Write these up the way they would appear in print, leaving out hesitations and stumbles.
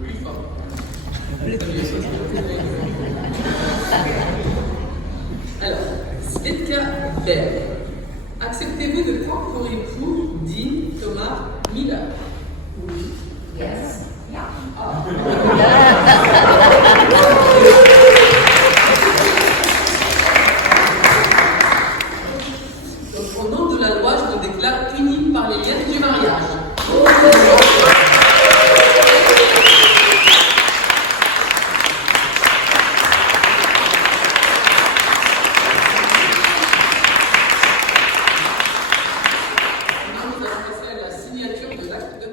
Oui, fort. Alors, Cvetka, acceptez-vous de prendre pour époux Dean Thomas Miller? Oui. Yes. Yeah. Oh. Donc, au nom de la loi, je me déclare unie par les liens du mariage. Maintenant, nous allons faire la signature de l'acte de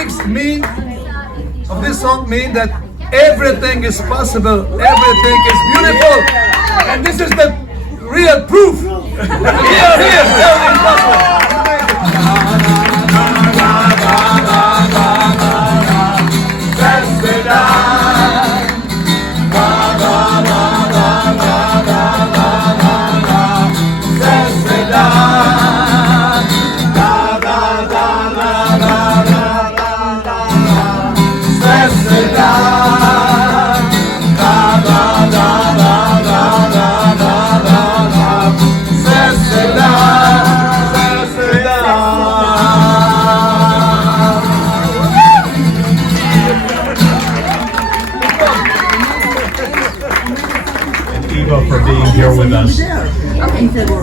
lyrics mean of this song mean that everything is possible, everything is beautiful, and this is the real proof. Here, everything is possible. For being here with us.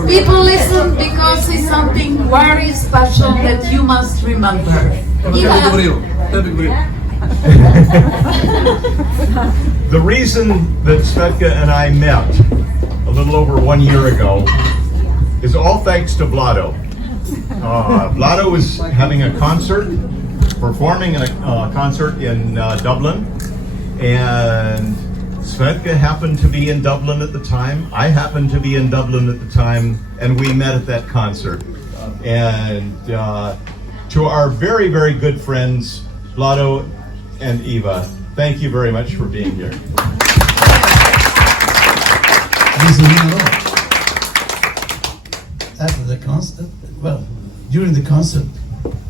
People listen because it's something very special that you must remember. The reason that Cvetka and I met a little over 1 year ago is all thanks to Vlado. Vlado was having a concert, performing a concert in Dublin, and Cvetka happened to be in Dublin at the time. I happened to be in Dublin at the time, and we met at that concert. And to our very, very good friends, Vlado and Eva, thank you very much for being here. After the concert, well, during the concert,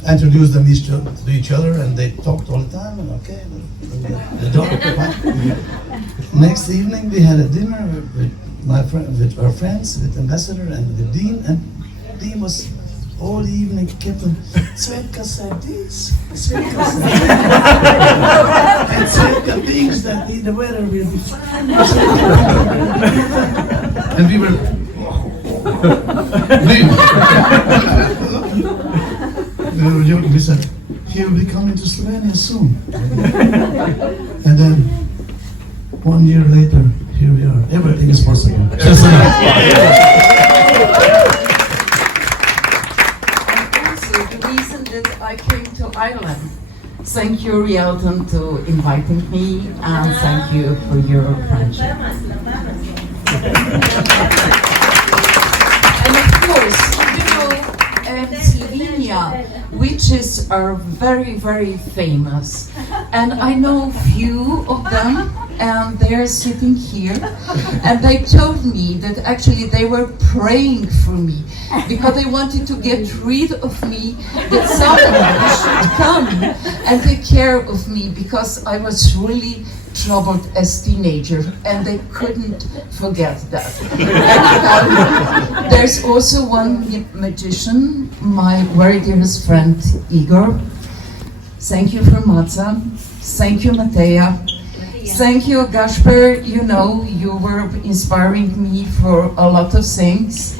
I introduced them to each other, and they talked all the time. And okay, the dog. Next evening, we had a dinner with with our friends, with the ambassador and the dean, and dean was all evening kept on. Cvetka said this. Cvetka said that. And Cvetka thinks that the weather will be fine. And we were. We were joking. We said, "He will be coming to Slovenia soon." And then 1 year later, here we are. Everything is possible. Just like Also, the reason that I came to Ireland. Thank you, Rialton, to inviting me, and thank you for your friendship. And of course, you know, Slovenia, witches are very, very famous, and I know few of them, and they're sitting here, and they told me that actually they were praying for me because they wanted to get rid of me, that someone should come and take care of me because I was really troubled as teenager, and they couldn't forget that. And, there's also one magician, my very dearest friend Igor. Thank you for Maca. Thank you, Mateja. Thank you, Gasper. You know, you were inspiring me for a lot of things.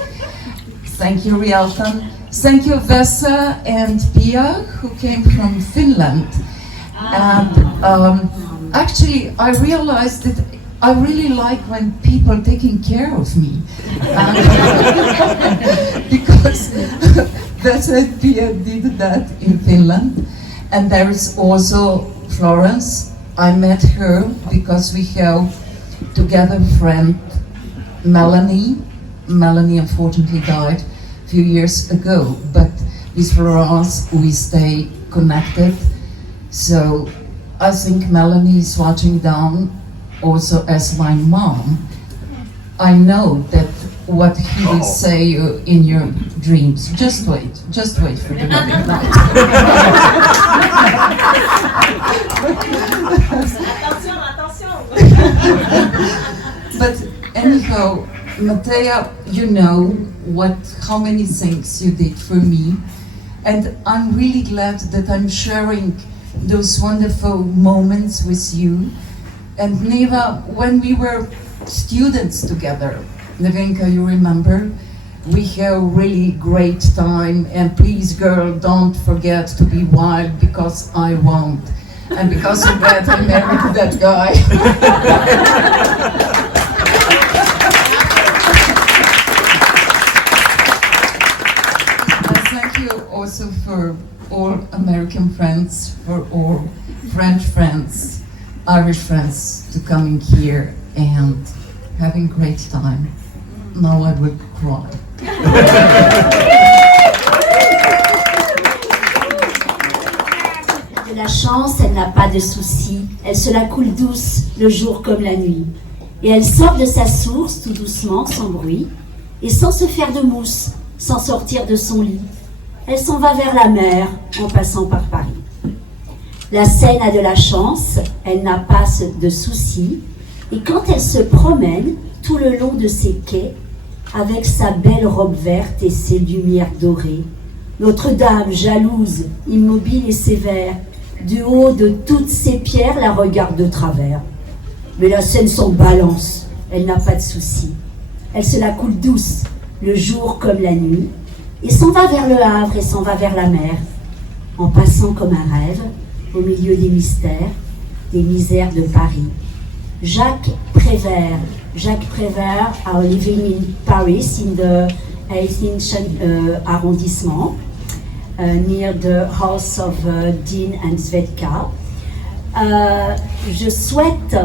Thank you, Rialton. Thank you, Vesa and Pia, who came from Finland. And actually, I realized that I really like when people taking care of me. Because Vesa and Pia did that in Finland. And there is also Florence. I met her because we have together friend Melanie. Melanie unfortunately died a few years ago, but with Florence we stay connected. So I think Melanie is watching down also as my mom. I know that what he will say in your dreams. Just wait for the wedding night. But anyhow, Mateja, you know how many things you did for me, and I'm really glad that I'm sharing those wonderful moments with you. And Neva, when we were students together, Nevenka, you remember? We had a really great time, and please girl, don't forget to be wild because I won't. And because of that, I married that guy. Thank you also for all American friends, for all French friends, Irish friends to coming here and having great time. Now I will cry. De la chance, elle n'a pas de soucis, elle se la coule douce, le jour comme la nuit. Et elle sort de sa source tout doucement, sans bruit, et sans se faire de mousse, sans sortir de son lit. Elle s'en va vers la mer, en passant par Paris. La Seine a de la chance, elle n'a pas de soucis, et quand elle se promène tout le long de ses quais, avec sa belle robe verte et ses lumières dorées, Notre-Dame, jalouse, immobile et sévère, du haut de toutes ces pierres la regarde de travers. Mais la Seine s'en balance, elle n'a pas de soucis. Elle se la coule douce, le jour comme la nuit, et s'en va vers le Havre et s'en va vers la mer, en passant comme un rêve, au milieu des mystères, des misères de Paris. Jacques Prévert are living in Paris in the 18th arrondissement, near the house of Dean and Cvetka. Je souhaite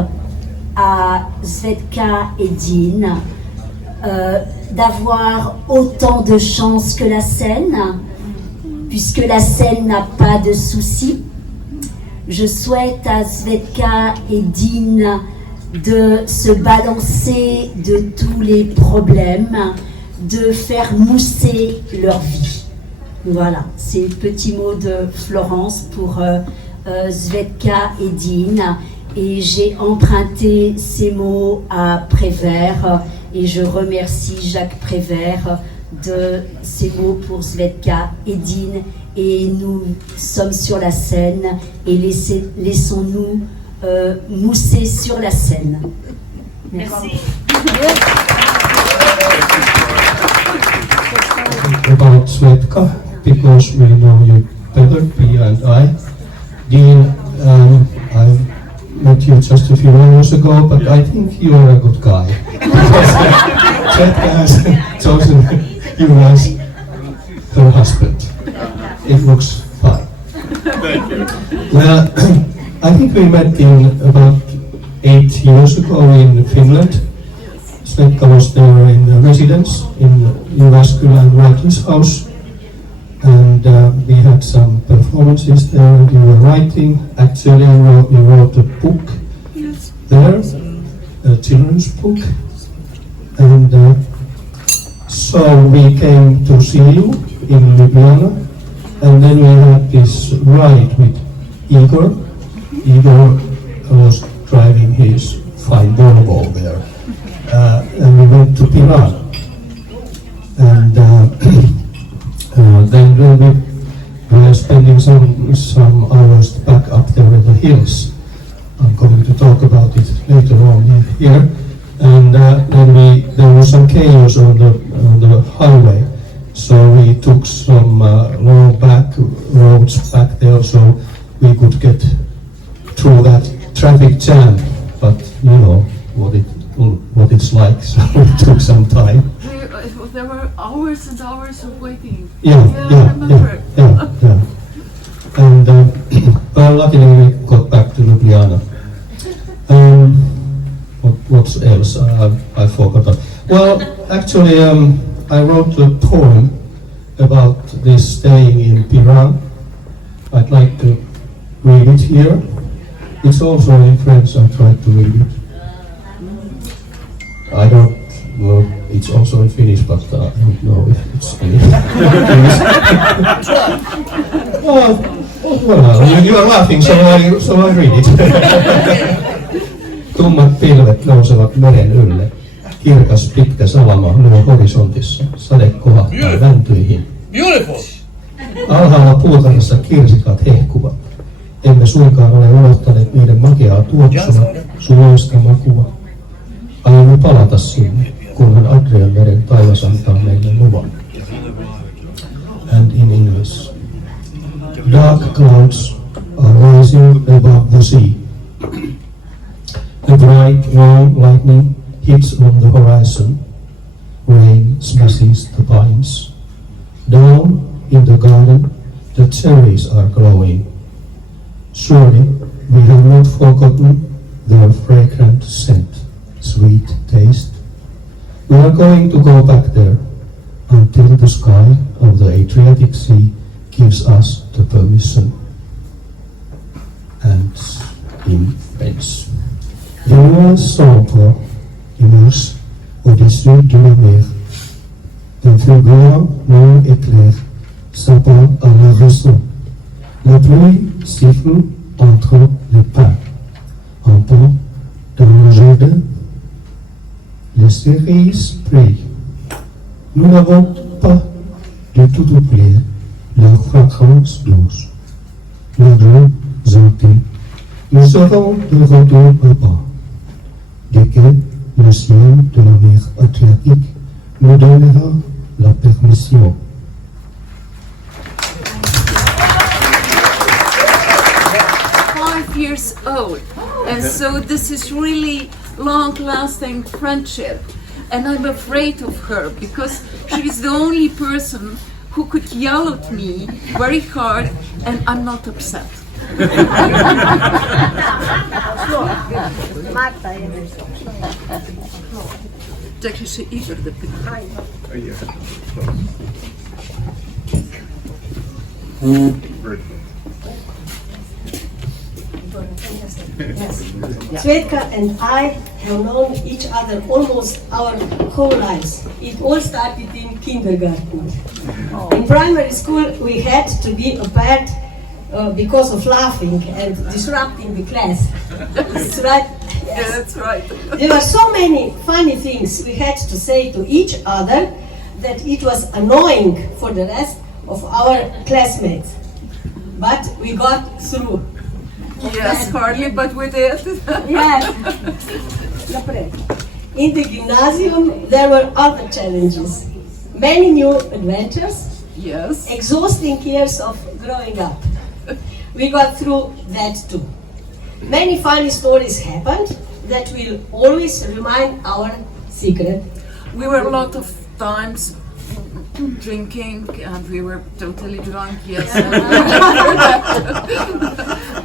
à Cvetka et Dean d'avoir autant de chance que la Seine, puisque la Seine n'a pas de soucis. Je souhaite à Cvetka et Dean de se balancer de tous les problèmes, de faire mousser leur vie. Voilà, c'est le petit mot de Florence pour Cvetka et Dean. Et j'ai emprunté ces mots à Prévert et je remercie Jacques Prévert de ces mots pour Cvetka et Dean. Et nous sommes sur la Seine et laissons-nous mousser sur la Seine. Merci. About Cvetka, because we know you better, Pia and I. Dean, I met you just a few hours ago, but I think you are a good guy. Cvetka has chosen you as her husband. It looks fine. Thank you. Well, I think we met in about 8 years ago in Finland. Cvetka was there in residence in Jyväskylä and Writing's house, and we had some performances there, and you were writing. Actually, you wrote a book there, a children's book, and so we came to see you in Ljubljana, and then we had this ride with Igor. Igor was driving his fine Volvo there, and we went to Piran, and then we were spending some hours back up there in the hills. I'm going to talk about it later on here. And then there was some chaos on the highway, so we took some long back roads back there so we could get through that traffic jam. But you know what it's like, so it took some time. There were hours and hours of waiting. Yeah. And well, luckily we got back to Ljubljana. What else? I forgot. Well, actually, I wrote a poem about this staying in Piran. I'd like to read it here. It's also in French. I tried to read it. I don't know. It's also in Finnish, but I don't know if it's Finnish. Well, you are laughing, so I read it. Tummat pilvet nousevat meren ylle. Kirkas pitkä salama luo horisontissa. Sade kohahtaa väntyihin. Beautiful! Alhaalla puutarhassa kirsikat hehkuvat. Emme suinkaan ole unohtaneet niiden makeaa tuoksua, suloista makua. Aiomme palata sinne, kunhan Adrianmeren taivas antaa meille luvan. And in English. Dark clouds are rising above the sea. A bright, long lightning hits on the horizon. Rain smashes the pines. Down in the garden, the cherries are glowing. Surely we have not forgotten their fragrant scent, sweet taste. We are going to go back there until the sky of the Adriatic Sea gives us the permission. And in French. Les nuages sombres immergent au-dessus de la mer. Un fulgurant noir éclair s'abat à l'horizon. La pluie siffle entre les pas. Un pont dans le jardin. Les cerises brillent. Nous n'avons pas de tout oublié leur fragrance douce, leur goût gentil. Nous serons de retour là-bas, dès que le ciel de la mer Atlantique nous donnera la permission. 5 years old, and so this is really long-lasting friendship. And I'm afraid of her because she's the only person who could yell at me very hard, and I'm not upset. Takže się Igor dopyta. Cvetka and I have known each other almost our whole lives. It all started in kindergarten. In primary school we had to be apart because of laughing and disrupting the class. That's right. Yes. Yeah, that's right. There were so many funny things we had to say to each other that it was annoying for the rest of our classmates. But we got through. Yes, hardly, but we did. Yes. In the gymnasium, there were other challenges. Many new adventures, Yes. exhausting years of growing up. We got through that too. Many funny stories happened that will always remain our secret. We were a lot of times drinking, and we were totally drunk, yes.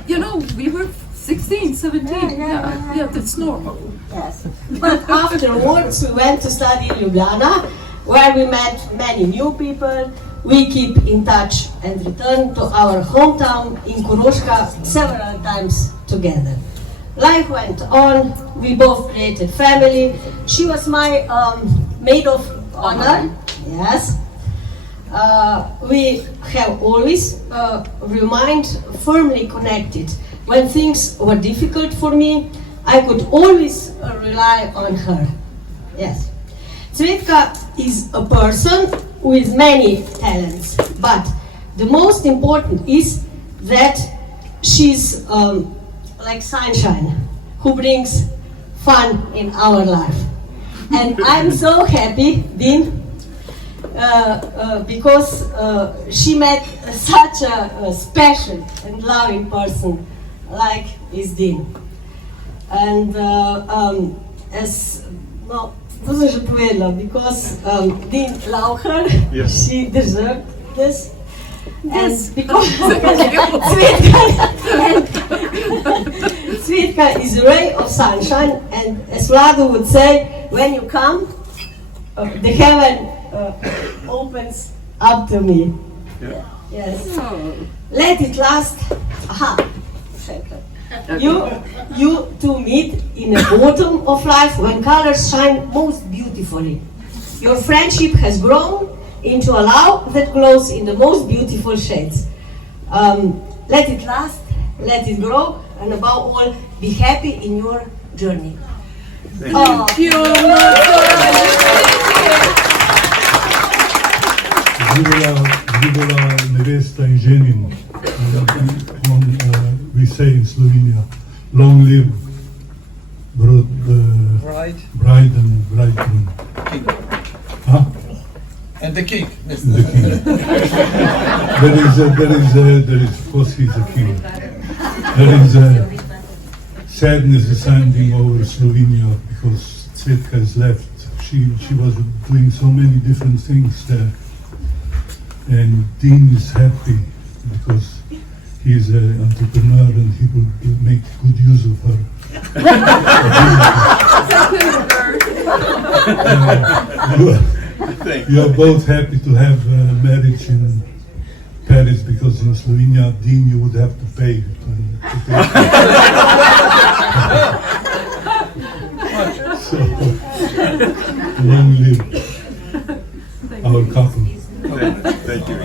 You know, we were 16, 17, yeah, that's normal. Yes. But afterwards, we went to study in Ljubljana, where we met many new people. We keep in touch and return to our hometown in Koroška several times together. Life went on. We both created family. She was my maid of honor. Yes. We have always remained firmly connected. When things were difficult for me, I could always rely on her. Yes. Cvetka is a person with many talents, but the most important is that she's like sunshine, who brings fun in our life. And I'm so happy, Dean, because she met such a special and loving person like is Dean. And as no, wasn't že povedala, because Dean loved her, Yes. she deserved this. And Yes. because Cvetka is a ray of sunshine, and as Vlado would say, when you come, the heaven opens up to me. Yeah. Yes. Oh. Let it last. Aha. You two meet in the autumn of life when colors shine most beautifully. Your friendship has grown into a love that glows in the most beautiful shades. Let it last, let it grow, and above all, be happy in your journey. Thank you. Živela nevesta in ženin. We say in Slovenia, long live bride and bridegroom. King. Huh? And the king. The king. There is, of course, he's a king. There is sadness descending over Slovenia because Cvetka has left. She was doing so many different things there. And Dean is happy He's an entrepreneur and he will make good use of her. You are both happy to have marriage in Paris because in Slovenia, Dean, you would have to pay. So, long live our couple. Thank you.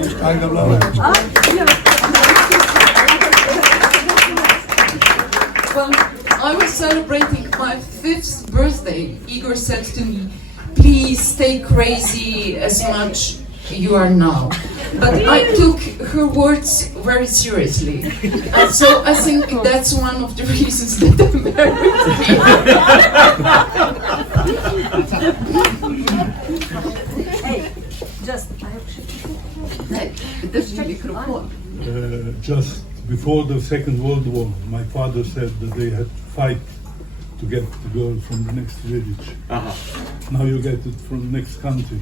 Well, I was celebrating my 5th birthday. Igor said to me, please stay crazy as much you are now. But I took her words very seriously. And so I think that's one of the reasons that I married me. Just before the Second World War, my father said that they had to fight to get the girl from the next village. Now you get it from the next country.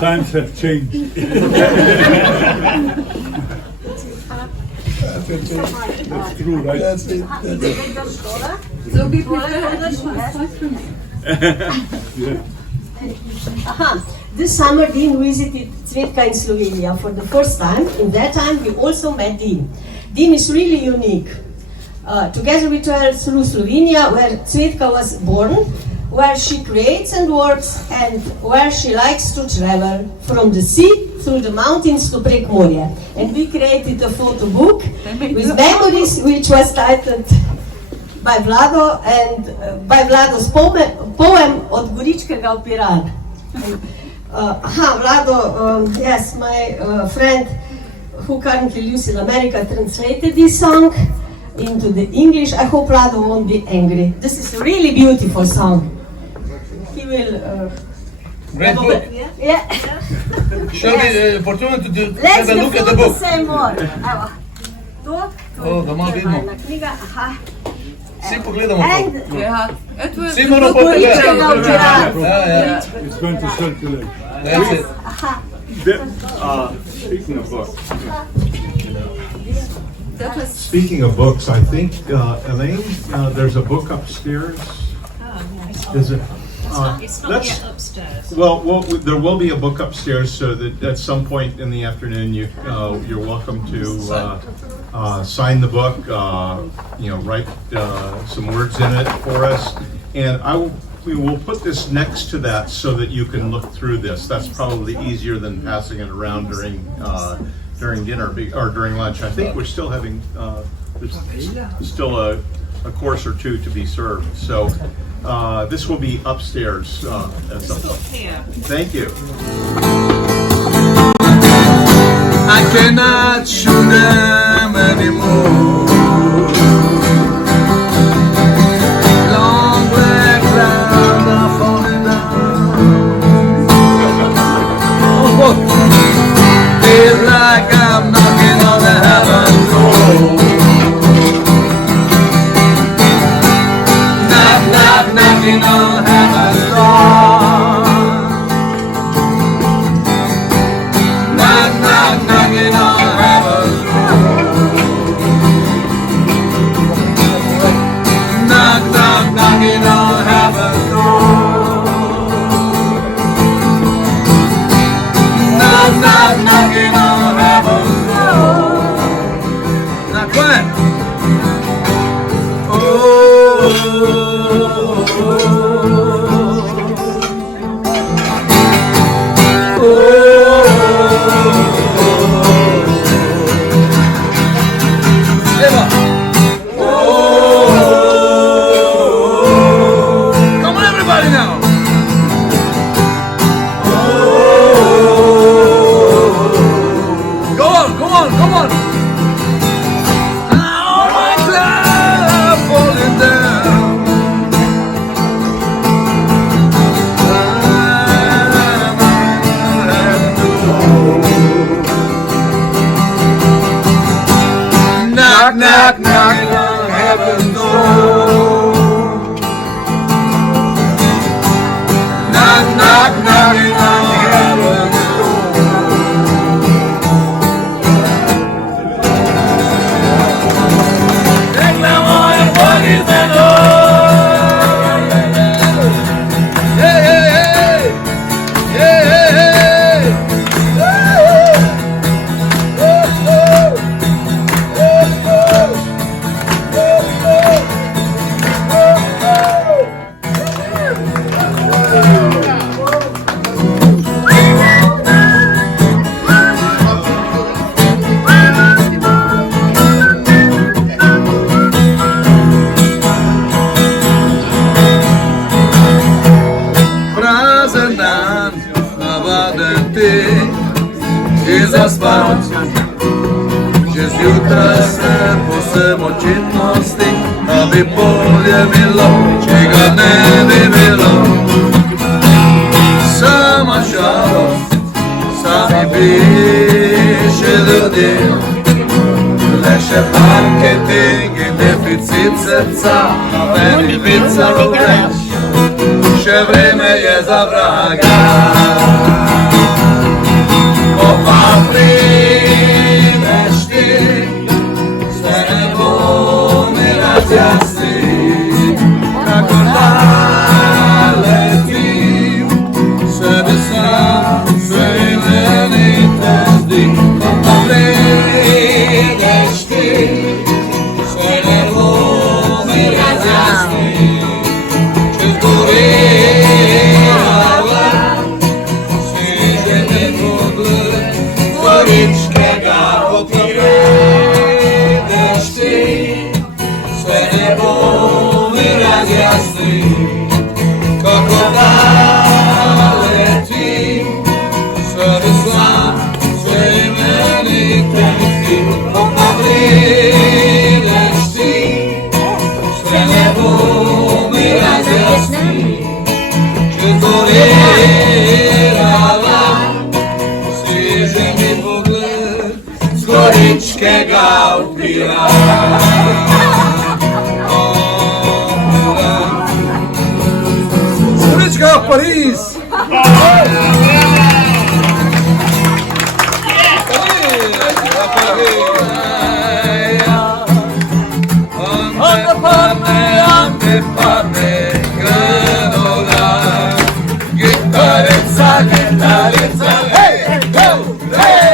Times have changed. That's true, right? That's it. So be prepared. Yeah. This summer, Dean visited Cvetka in Slovenia for the first time. In that time, we also met Dean. Dean is really unique. Together we traveled through Slovenia, where Cvetka was born, where she creates and works, and where she likes to travel from the sea through the mountains to Prekmorje. And we created a photo book with memories, which was titled by Vlado and by Vlado's poem Od Goričkega v Piran. Vlado, yes, my friend who currently lives in America translated this song into the English. I hope Vlado won't be angry. This is a really beautiful song. He will. Great book. Yeah. Shall we opportunity to Let's have a look at the book? say more. Evo. To Da malo vidimo. je knjiga. Aha. Vsi pogledamo to. And Yeah, it was Vsi moramo pogledati. It's going to circulate. That's it. Speaking of books, that was speaking of books, I think Elaine, there's a book upstairs. Is it? It's not yet upstairs. Well, there will be a book upstairs, so that at some point in the afternoon, you're welcome to sign the book. Write some words in it for us, and we will put this next to that so that you can look through this. That's probably easier than passing it around during dinner or during lunch. I think we're still having there's still a course or two to be served. So this will be upstairs at some point. Thank you. I cannot shoot them anymore. Long black clouds are falling down. Oh, feels like I'm knocking on the heaven's door. Knock, knock, knocking on heaven's door. Knock, knock, knocking on heaven's door. Knock, knock, knocking on heaven's door. Knock, knock, knocking on heaven's door. Now, quiet. Come on, everybody now. Go on, come on, come on. All my clouds are falling down. Knock, knock, knocking on heaven's door. Knock, knock, knocking on heaven's door. noc, že zjutraj se posem očitnosti, aby polje bilo, čega ne bi bilo. Sama žalost, sami piše ljudi, le še marketing in deficit srca, meni vicalo več, še vreme je za vraga. Ko pa prideš ti, se ne bo mi razjasni, kako naletim, sebe sam, sve meni te zdi. Ko pa prideš ti, se ne bo mi razjasni, če zgorela sviže mi pogled goričkega popira. Prideš ti, se ne bo mi razjasni, kako naletim, sebe sam, sve meni te zdi. Ko pa prideš ti, se ne bo mi razjasni, če zgorela sviže mi pogled z goričkega upira. Gorička v Pariz! Ande padne granola, gitarica, gitarica, hej, go, hej!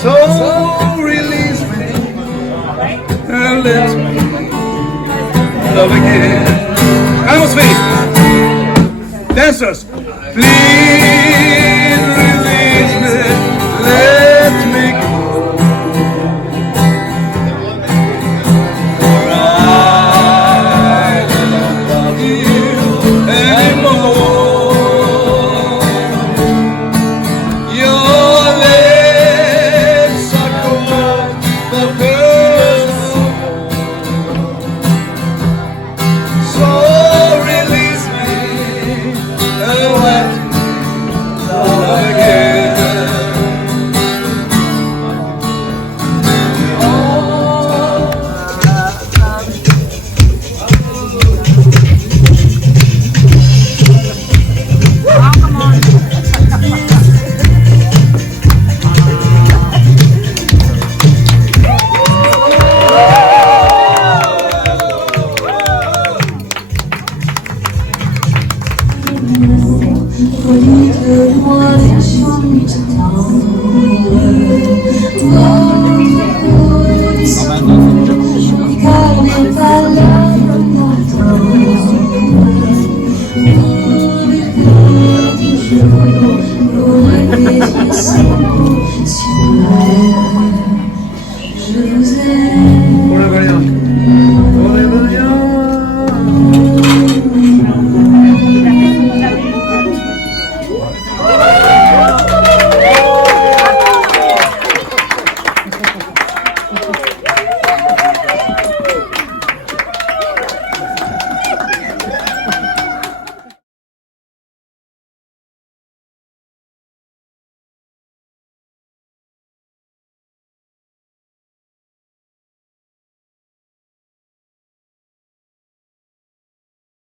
So release me and let me love again. Vamos, feet. Dancers, please release me, let me go. For I don't love you anymore. Your lips are cold, the pills are warm. So release me and let me love again. Dites-moi les choses tendres,